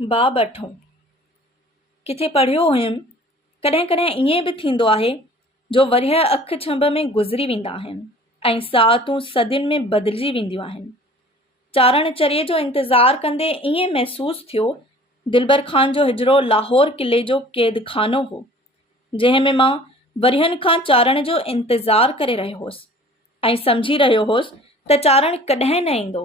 बाब अठों। किथे पढ़ियो हुयमि कॾहिं कॾहिं ईअं बि थींदो आहे जो वरिया अख छंभ में गुज़री वेंदा आहिनि ऐं सातूं सदियुनि में बदिलिजी वेंदियूं आहिनि। चारण चरीअ जो इंतज़ारु कंदे ईअं महसूसु थियो दिलबर ख़ान जो हिजरो लाहौर किले जो क़ैदखानो हो, जंहिं में मां वरियनि खां चारण जो इंतज़ारु करे रहियो हुअसि ऐं सम्झी रहियो हुअसि त चारण कॾहिं न ईंदो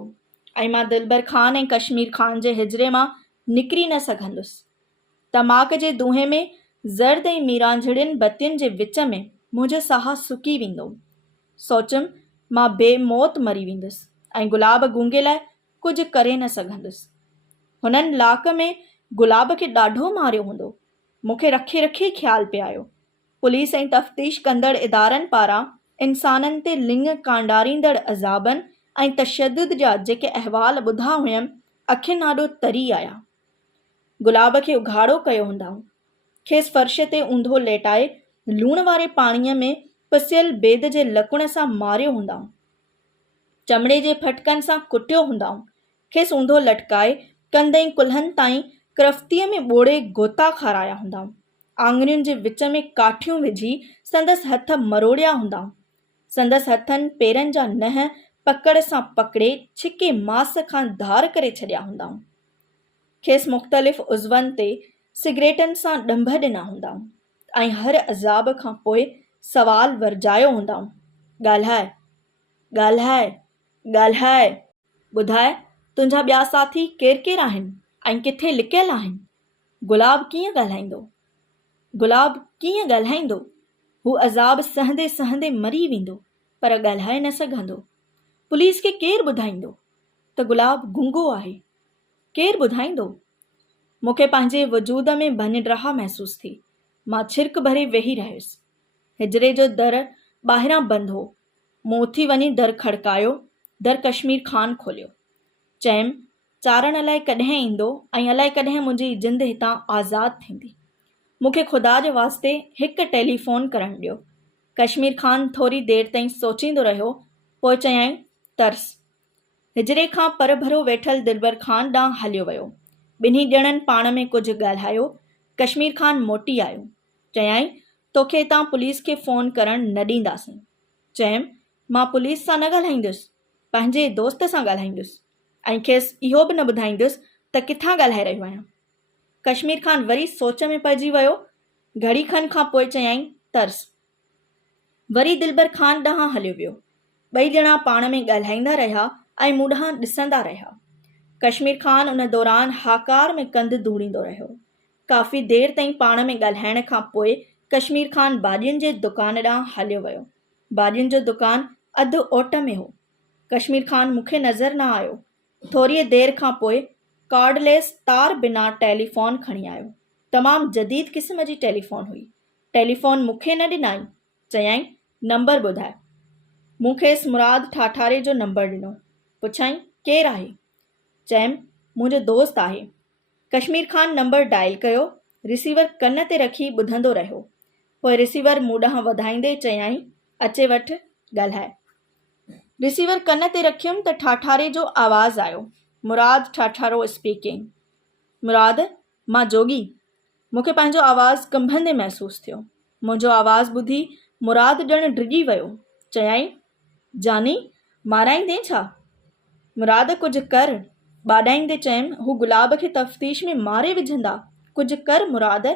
ऐं मां दिलबर ख़ान ऐं कश्मीर ख़ान जे हिजरे मां निकिरी न सघंदुसि। तमाक जे दूंहें में ज़र्द ऐं मीरांझड़ियुनि बतियुनि जे विच में मुंहिंजो साहु सुकी वेंदो। सोचियमि मां बेमौत मरी वेंदुसि ऐं गुलाब गूंगे लाइ कुझु करे न सघंदुसि। हुननि लाक में गुलाब खे ॾाढो मारियो हूंदो। मूंखे रखे रखे ख़्यालु पिए आयो पुलिस ऐं तफ़्तीश कंदड़ इदारनि पारां इंसाननि ते लिंग कांडारींदड़ अज़ाबनि ऐं तशदुद जा जेके अहवाल ॿुधा हुयमि अखियुनि आॾो तरी आया। गुलाब खे उघाड़ो कयो हूंदाऊं, खेसि फर्श ते ऊंधो लेटाए लूण वारे पाणीअ में पुसियल बेद जे लकुण सां मारियो हूंदाऊं, चमड़े जे फटकनि सां कुटियो हूंदाऊं, खेसि ऊंधो लटकाए कंध ऐं कुल्हनि ताईं क्रफ्तीअ में ॿोड़े गोता खाराया हूंदाऊं, आङुरियुनि जे विच में काठियूं विझी संदसि हथ मरोड़िया हूंदाऊं, संदसि हथनि पेरनि जा नह पकड़ सां पकिड़े छिके मास खां धार करे छॾिया हूंदाऊं, खेसि मुख़्तलिफ़ उज़वनि ते सिगरेटनि सां ॾंभ ॾिना हूंदाऊं ऐं हर अज़ाब खां पोइ सवाल वरजायो हूंदाऊं, ॻाल्हाए ॻाल्हाए ॻाल्हाए, ॿुधाए तुंहिंजा ॿिया साथी केरु केरु आहिनि ऐं किथे लिकियलु आहिनि। गुलाब कीअं ॻाल्हाईंदो? गुलाब कीअं ॻाल्हाईंदो? हू अज़ाब सहंदे सहंदे मरी वेंदो पर ॻाल्हाए न सघंदो। पुलिस खे केरु ॿुधाईंदो त गुलाब गूंगो आहे? केरु ॿुधाईंदो? मूंखे पंहिंजे वजूद में भनिड्राह महसूसु थी। मां छिरक भरे वेही रहियुसि। हिजरे जो दर ॿाहिरां बंदि हो। मूं उथी वञी दर खड़कायो। दर कश्मीर ख़ान खोलियो। चयमि चारण अलाए कॾहिं ईंदो ऐं अलाए कॾहिं मुंहिंजी जिंद हितां आज़ादु थींदी। मूंखे ख़ुदा जे वास्ते हिकु टेलीफ़ोन करणु ॾियो। कश्मीर ख़ान थोरी देरि ताईं सोचींदो रहियो, पोइ चयाईं तर्स। हिजरे खां पर भरो वेठल दिलबर ख़ान ॾांहुं हलियो वियो। ॿिन्ही ॼणनि पाण में कुझु ॻाल्हायो। कश्मीर ख़ान मोटी आयो। चयाईं तोखे हितां पुलिस खे फ़ोन करणु न ॾींदासीं। चयमि मां पुलिस सां न ॻाल्हाईंदुसि, पंहिंजे दोस्त सां ॻाल्हाईंदुसि ऐं खेसि इहो बि न ॿुधाईंदुसि त किथां ॻाल्हाए रहियो आहियां। कश्मीर ख़ान वरी सोच में पइजी वियो। घड़ी खनि खां पोइ चयाईं तर्स। वरी दिलबर ख़ान ॾांहुं हलियो वियो। ॿई ॼणा पाण में ॻाल्हाईंदा रहिया ऐं मूं ॾांहुं ॾिसंदा रहिया। कश्मीर ख़ान उन दौरान हाकार में कंधु धूड़ींदो रहियो। काफ़ी देरि ताईं पाण में ॻाल्हाइण खां पोइ कश्मीर ख़ान भाॼियुनि जे दुकान ॾांहुं हलियो वियो। भाॼियुनि जो दुकान अधु ओट में हो। कश्मीर ख़ान मूंखे नज़र न आयो। थोरी देरि खां पोइ कार्डलेस तार बिना टेलीफ़ोन खणी आयो। तमामु जदीद क़िस्म जी टेलीफ़ोन हुई। टेलीफ़ोन मूंखे न ॾिनाई। चयाईं नंबर ॿुधाए। मूं खेसि मुराद ठाठारे जो नंबर ॾिनो। पुछाईं केरु आहे? चयमि मुंहिंजो दोस्त आहे। कश्मीर ख़ान नंबर डायल कयो। रिसीवर कन ते रखी ॿुधंदो रहियो। पोइ रिसीवर मूं ॾांहुं वधाईंदे चयाईं अचे वठि ॻाल्हाए। रिसीवर कन ते रखियुमि त ठाठारे जो आवाज़ु आयो। मुराद ठाठारो स्पीकिंग। मुराद मां जोगी। मूंखे पंहिंजो आवाज़ु कंभंदे महसूसु थियो। मुंहिंजो आवाज़ु ॿुधी मुराद ॼणु डिॼी वियो। चयाईं जानी माराईंदे छा? मुराद कुझु कर। ॿाॾाईंदे चयमि हू गुलाब खे तफ़्तीश में मारे विझंदा। कुझु कर मुराद।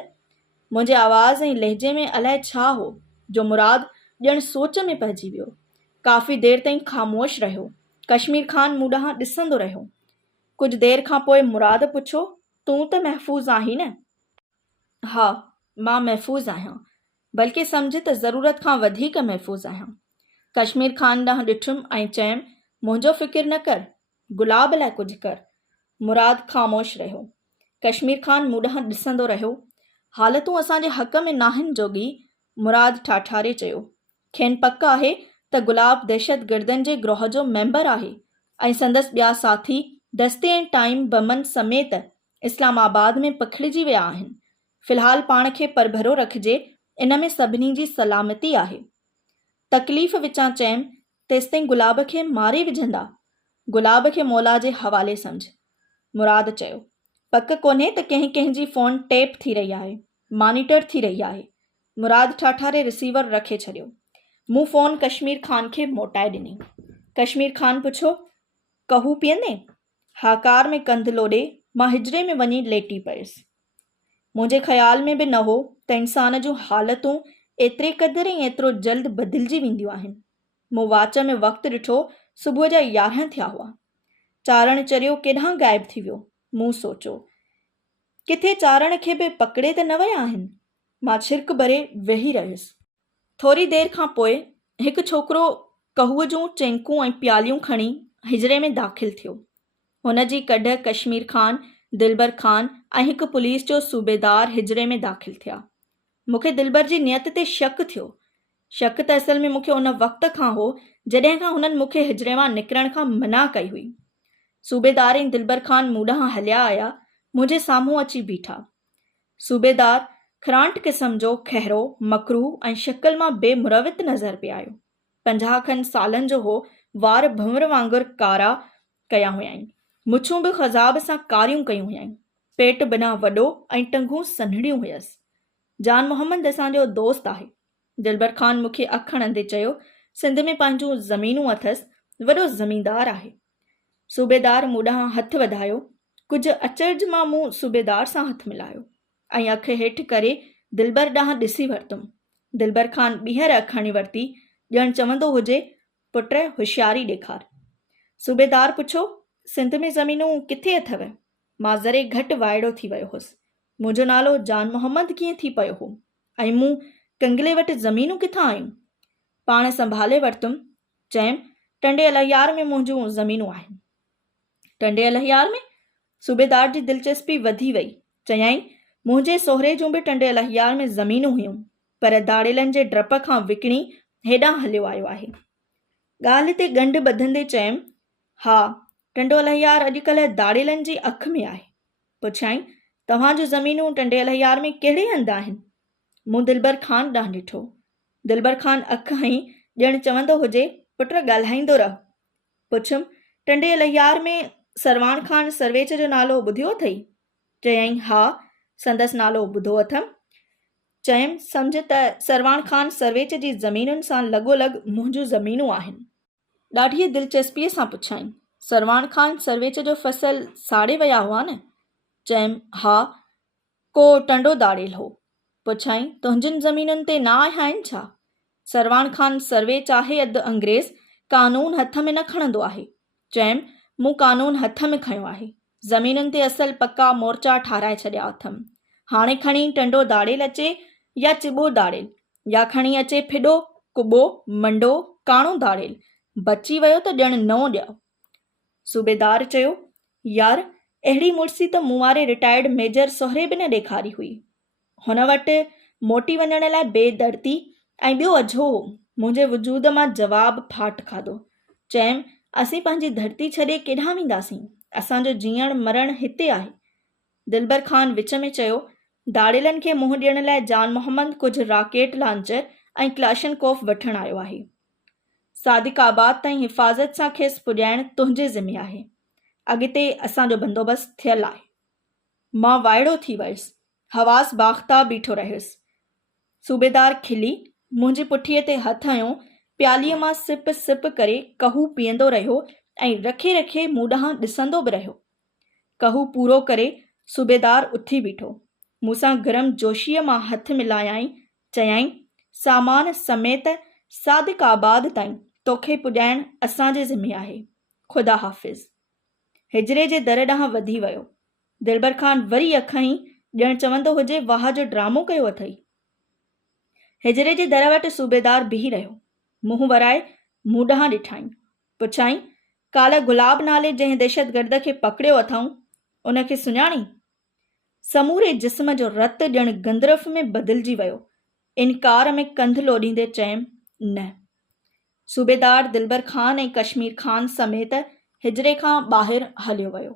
मुंहिंजे आवाज़ ऐं लहजे में अलाए छा हो जो मुराद ॼणु सोच में पइजी वियो। काफ़ी देरि ताईं ख़ामोश रहियो। कश्मीर ख़ान मूं ॾांहुं ॾिसंदो रहियो। कुझु देरि खां पोइ मुराद पुछो तूं त महफ़ूज़ आहीं न? हा मां महफ़ूज़ आहियां, बल्कि सम्झ त ज़रूरत खां वधीक महफ़ूज़ आहियां। कश्मीर ख़ान ॾांहुं ॾिठुमि ऐं चयमि मुंहिंजो फ़िकिर न कर, गुलाब लाइ कुझु कर। मुराद ख़ामोश रहियो। कश्मीर ख़ान मूं ॾांहुं ॾिसंदो रहियो। हालतूं असांजे हक़ में नाहिनि जोगी, मुराद ठाठारे चयो। खेनि पक आहे त गुलाब दहशतगर्दनि जे ग्रोह जो मेंबर आहे ऐं संदसि ॿिया साथी दस्ते ऐं टाइम बमनि समेत इस्लामाबाद में पखिड़िजी विया आहिनि। फ़िलहाल पाण खे परभरो रखिजे, इन में सभिनी जी सलामती आहे। तकलीफ़ विचां चयमि तेसिताईं गुलाब खे मारे विझंदा। गुलाब खे मौला जे हवाले सम्झ। मुराद चयो पक कोन्हे त कंहिं कंहिंजी फ़ोन टेप थी रही आहे, मॉनिटर थी रही आहे। मुराद ठाठारे रिसीवर रखे छॾियो। मूं फ़ोन कश्मीर ख़ान खे मोटाए ॾिनी। कश्मीर ख़ान पुछो, कहू पीअंदे? हाकार में कंधु लोॾे मां हिजड़े में वञी लेटी पियुसि। मुंहिंजे ख़्याल में बि न हो त इंसान जूं हालतूं एतिरे क़दुरु ऐं एतिरो जल्द बदिलजी वेंदियूं आहिनि। मूं वाच में वक़्तु ॾिठो, सुबुह जा 11 थिया हुआ। चारण चरियो केॾांहुं ग़ाइबु थी वियो। मूं सोचियो, किथे चारण खे बि पकिड़े त न विया आहिनि। मां छिरक भरे वेही रहियुसि। थोरी देरि खां पोइ हिकु छोकिरो कहूअ जूं चेंकूं ऐं प्यालियूं खणी हिजड़े में दाख़िल थियो। हुन जी कढ कश्मीर ख़ान, दिलबर ख़ान ऐं हिकु पुलिस जो सूबेदार हिजड़े में दाख़िल थिया। मूंखे दिलबर जी नियत ते शक थियो। शक त असल में मूंखे उन वक़्त खां हो जॾहिं खां हुननि मूंखे हिजड़े मां निकिरण खां मना कई हुई। सूबेदार ऐं दिलबर ख़ान मूं ॾांहुं हलिया आया, मुंहिंजे साम्हूं अची बीठा। सूबेदार खरांट क़िस्म जो खहिरो, मकरूह ऐं शिकिल मां बेमुरवत नज़र पिए आयो। 50 खनि सालनि जो हो, वार भंवर वांगुरु कारा कया हुयाईं, मुछूं बि ख़ज़ाब सां कारियूं कयूं हुयाईं, पेट बिना वॾो ऐं टंगूं सन्हड़ियूं हुयसि। जान मोहम्मद असांजो दोस्त आहे। दिलबर ख़ान मूंखे अखि हणंदे चयो, सिंध में पंहिंजूं ज़मीनूं अथसि, वॾो ज़मींदार आहे। सूबेदार मूं ॾांहुं हथु वधायो। कुझु अचरज मां मूं सूबेदार सां हथु मिलायो ऐं अखि हेठि करे दिलबर ॾांहुं ॾिसी वरितुमि। दिलबर ख़ान ॿीहर अखि हणी वरिती, ॼणु चवंदो हुजे, पुट होशियारी ॾेखार। सूबेदार पुछो, सिंध में ज़मीनूं किथे अथव? मां ज़रे घटि वाइड़ो थी वियो हुउसि। मुंहिंजो नालो जान मोहम्मद कीअं थी पियो हो ऐं मूं कंगले वटि ज़मीनूं किथां आयूं? पाण संभाले वरितुमि। चयमि, टंडे अलहियार में मुंहिंजूं ज़मीनूं आहिनि। टंडे अलहियार में? सूबेदार जी दिलचस्पी वधी वई। चयाईं, मुंहिंजे सोहरे जूं बि टंडे अलहियार में ज़मीनूं हुयूं, पर दाड़ेलनि जे डप खां विकिणी हेॾां हलियो आयो आहे। ॻाल्हि ते ॻंढ ॿधंदे चयमि, हा, टंडो अलहियार अॼुकल्ह दाड़ेलनि जी अख में आहे। पुछियाईं, तव्हां जूं ज़मीनूं टंडे अलहियार में कहिड़े हंधि आहिनि? मूं दिलबर ख़ान ॾांहुं ॾिठो। दिलबर ख़ान अखि हईं, ॼणु चवंदो हुजे, पुट ॻाल्हाईंदो रह। पुछियुमि, टंडे अलहियार में सरवाण ख़ान सर्वेच जो नालो ॿुधियो अथई? चयाईं, हा, संदसि नालो ॿुधो अथमि। चयमि, सम्झ त सरवाण ख़ान सर्वेच जी ज़मीनुनि सां लॻोलॻि मुंहिंजूं ज़मीनूं आहिनि। ॾाढीअ दिलचस्पीअ सां पुछाईं, सरवाण ख़ान सर्वेच जो फ़सुलु साड़े विया हुआ न? चयमि, हा, को टंडो दाड़ेल हो। पुछाईं, तुंहिंजियुनि ज़मीनुनि ते ना आहिनि छा? सरवाण ख़ान सर्वेच आहे अधु अंग्रेज़, कानून हथ में न खणंदो आहे। चयमि, मूं कानून हथ में खयो आहे। ज़मीनुनि ते असल पक्का मोर्चा ठाराए छॾिया अथमि। हाणे खणी टंडो दाड़ेल अचे या चिॿो दाड़ेल, या खणी अचे फिॾो, कुॿो, मंडो, काणो दाड़ेल, बची वियो त ॼणु नओं ॼाओ। सूबेदार चयो, यार, अहिड़ी मुड़सी त मूं वारे रिटायर्ड मेजर सोहरे बि न ॾेखारी हुई। हुन वटि मोटी वञण लाइ बेदर्दी ऐं ॿियो अझो हो। मुंहिंजे वजूद मां जवाबु फाट खाधो। चयमि, असीं पंहिंजी धरती छॾे केॾांहुं वेंदासीं? असांजो जीअण मरण हिते आहे। दिलबर ख़ान विच में चयो, दाड़ेलनि खे मुंहुं ॾियण लाइ जान मोहम्मद कुझु राकेट लांचर ऐं क्लाशनकोफ वठणु आयो आहे। सादिक़ाबाद ताईं हिफ़ाज़त सां खेसि पुॼाइणु तुंहिंजे ज़िमे आहे। अॻिते असांजो बंदोबस्तु थियलु आहे। मां वाइड़ो थी वियुसि, हवास बाख़्ता बीठो रहियुसि। सूबेदार खिली मुंहिंजी पुठीअ ते हथु हयो, प्यालीअ मां सिप सिप करे कहू पीअंदो रहियो ऐं रखे रखे मूं ॾांहुं ॾिसंदो बि रहियो। कहू पूरो करे सूबेदार उथी बीठो। मूंसां गरम जोशीअ मां हथु मिलायाईं। चयाईं, सामान समेत सादिक़ाबाद ताईं तोखे पुॼाइणु असांजे ज़िमे आहे। ख़ुदा हाफ़िज़। हिजरे जे दर ॾांहुं वधी वियो। दिलबर ख़ान वरी अखि हईं, ॼणु चवंदो हुजे, वाह जो ड्रामो कयो अथई। हिजरे जे दर वटि सूबेदार बीही रहियो। मुंहुं वराए मूं ॾांहुं ॾिठाईं। पुछाईं, काल गुलाब नाले जंहिं दहशतगर्द खे पकड़ियो अथऊं, उनखे सुञाणी? समूरे जिस्म जो रतु ॼणु गंदरफ़ में बदिलजी वियो। इनकार में कंधु लोॾींदे चयमि, न। सूबेदार दिलबर ख़ान ऐं कश्मीर ख़ान समेत हिजरे खां ॿाहिरि हलियो वियो।